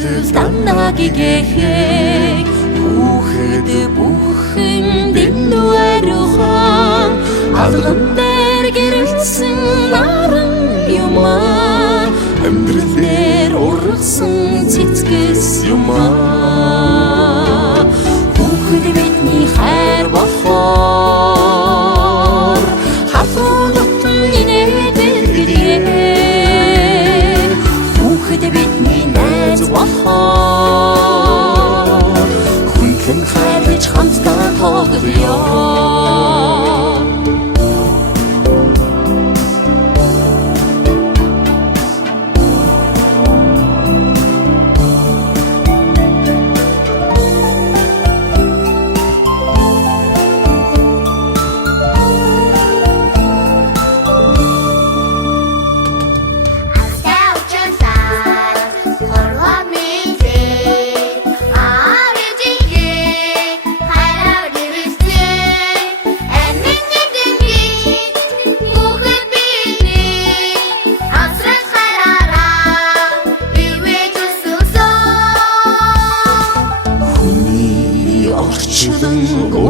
Даннагийн хэг хүүхэд бүхэн дэнвэрхэн алган дээр гэрэлтсэн наран юмаа амьдрал дээр ургасан цэцгэс юмаа хүүхэд бидний хайр болохоор хатуут инээдэг гэлээ хүүхэд бидний найз болохоор хүндлэн хайрлаж хамтдаа тоглоё.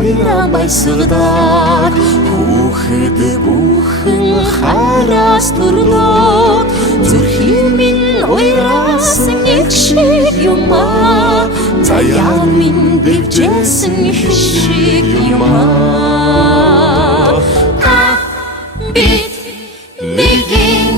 Уйран баясгалаад хүүхэд бүхэн хараас төрлөө зүрхийн минь уйрасан их шиг юмаа заяа минь дэвжсэн их шиг юмаа та бид нэгэн